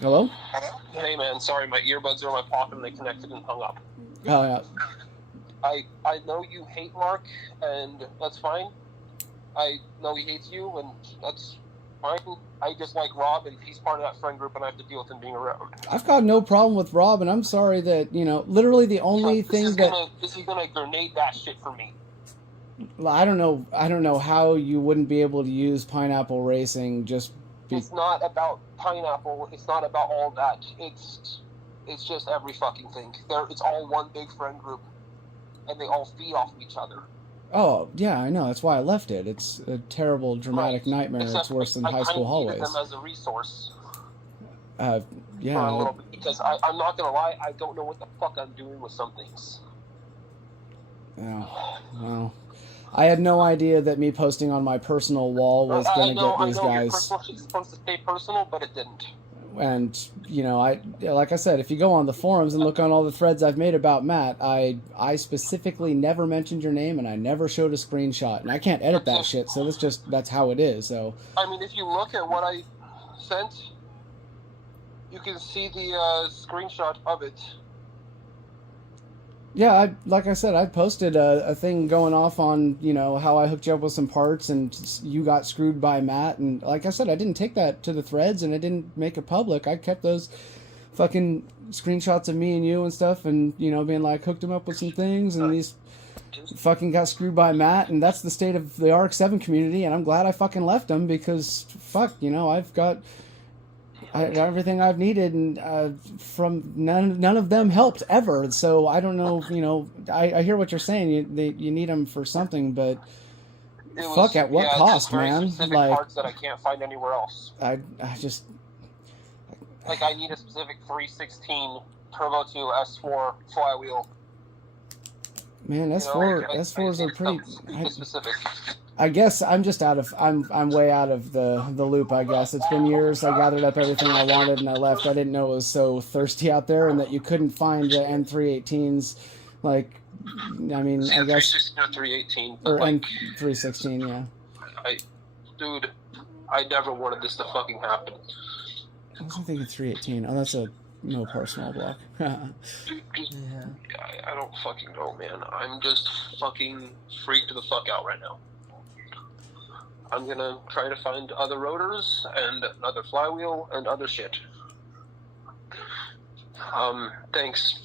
Hello? Hey man, sorry, my earbuds are in my pocket and they connected and hung up. Oh, yeah. I know you hate Mark, and that's fine. I know he hates you, and that's fine. I just like Rob, and he's part of that friend group, and I have to deal with him being around. I've got no problem with Rob, and I'm sorry that, literally the only But this thing is that gonna grenade that shit for me. I don't know how you wouldn't be able to use Pineapple Racing just It's not about pineapple. It's not about all that. It's just every fucking thing. It's all one big friend group, and they all feed off of each other. Oh, yeah, I know. That's why I left it. It's a terrible, dramatic Right. nightmare. Except It's worse than I high kind school of needed hallways. them as a resource Uh, for a yeah, little bit because I'm not gonna lie, I don't know what the fuck I'm doing with some things. well, I had no idea that me posting on my personal wall was going to get these I know your guys. personal shit's supposed to stay personal, but it didn't. And like I said, if you go on the forums and look on all the threads I've made about Matt, I specifically never mentioned your name and I never showed a screenshot, and I can't edit that shit, so that's how it is. So I mean, if you look at what I sent, you can see the screenshot of it. yeah, like I said, I posted a thing going off on how I hooked you up with some parts and you got screwed by Matt, and like I said, I didn't take that to the threads and I didn't make it public. I kept those fucking screenshots of me and you and stuff, and being like hooked him up with some things, and these fucking got screwed by Matt, and that's the state of the Rx7 community, and I'm glad I fucking left them because fuck, I've got everything I've needed, and from none of them helped ever. So I don't know, I hear what you're saying. You need them for something, but fuck, at what cost, man? Specific parts that I can't find anywhere else. I just like I need a specific 316 Turbo 2 S4 flywheel. Man, S4s are pretty specific. I guess I'm just I'm way out of the loop, I guess. It's been years. I gathered up everything I wanted and I left. I didn't know it was so thirsty out there and that you couldn't find the N318s. Like, I mean, I guess... 316 or 318. Or N316, yeah. Dude, I never wanted this to fucking happen. I wasn't thinking 318. Oh, that's a no personal block. Yeah. I don't fucking know, man. I'm just fucking freaked the fuck out right now. I'm gonna try to find other rotors and another flywheel and other shit. Thanks.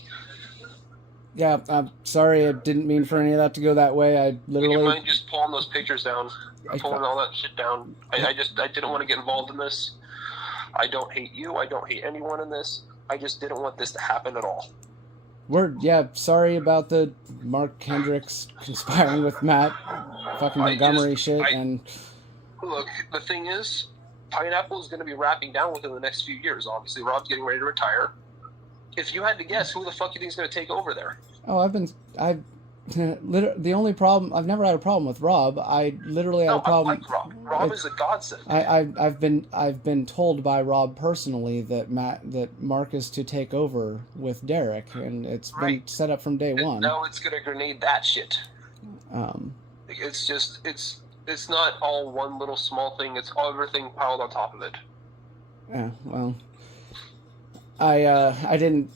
Yeah, I'm sorry. I didn't mean for any of that to go that way. I literally... Would you mind just pulling those pictures down? Pulling all that shit down. I didn't want to get involved in this. I don't hate you. I don't hate anyone in this. I just didn't want this to happen at all. Sorry about the Mark Hendricks conspiring with Matt, fucking Montgomery shit, and... Look, the thing is, Pineapple is going to be wrapping down within the next few years. Obviously, Rob's getting ready to retire. If you had to guess, who the fuck do you think is going to take over there? Oh, the only problem, I've never had a problem with Rob. I literally had a problem. I like Rob. Rob is a godsend. I've been told by Rob personally that Mark is to take over with Derek, and it's been set up from day one. Now it's going to grenade that shit. It's just it's not all one little small thing. It's everything piled on top of it. Yeah, well, I didn't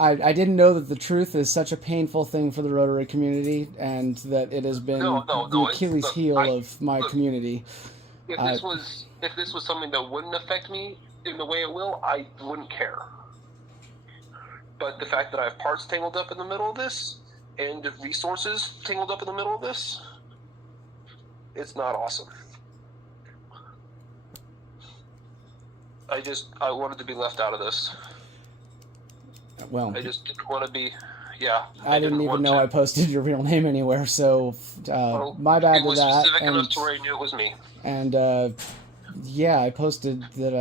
I didn't know that the truth is such a painful thing for the Rotary community, and that it has been the Achilles heel of my community. If this was something that wouldn't affect me in the way it will, I wouldn't care. But the fact that I have parts tangled up in the middle of this, and resources tangled up in the middle of this, it's not awesome. I wanted to be left out of this. Well, I just didn't want to be, yeah. I didn't even know I posted your real name anywhere, so my bad to that. It was specific enough to where I knew it was me. And yeah, I posted that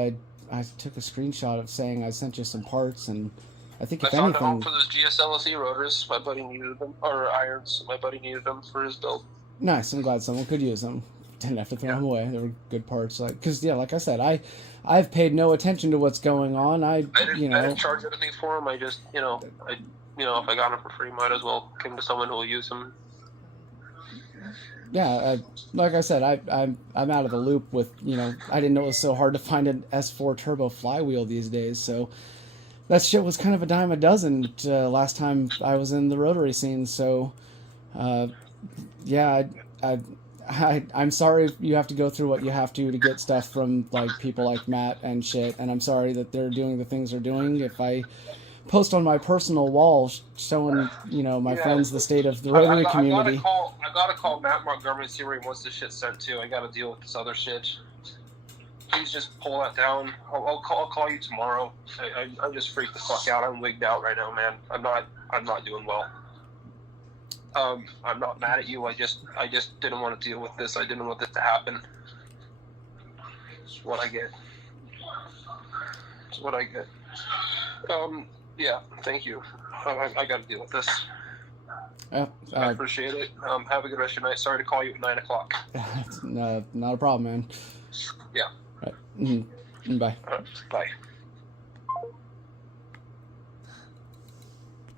I took a screenshot of saying I sent you some parts, and I think if anything... I found a home for those GSLSE rotors. My buddy needed them, or irons. My buddy needed them for his build. Nice, I'm glad someone could use them. Didn't have to throw them away. They were good parts. Because like I said, I've paid no attention to what's going on. I didn't charge anything for them. I just, if I got them for free, might as well give them to someone who will use them. yeah, like I said, I'm out of the loop with, I didn't know it was so hard to find an S4 turbo flywheel these days. So that shit was kind of a dime a dozen last time I was in the Rotary scene. So uh, yeah, I'm sorry you have to go through what you have to get stuff from like people like Matt and shit. And I'm sorry that they're doing the things they're doing. If I post on my personal wall showing my friends the state of the Rotary community. I gotta call Matt Montgomery and see where he wants this shit sent to. I gotta deal with this other shit. Please just pull that down. I'll call you tomorrow. I'm just freaked the fuck out. I'm wigged out right now, man. I'm not doing well. I'm not mad at you. I just didn't want to deal with this. I didn't want this to happen. It's what I get. It's what I get. Yeah, thank you. I got to deal with this. I appreciate it. Have a good rest of your night. Sorry to call you at 9 o'clock. Not a problem, man. Yeah. All right. Bye. Bye.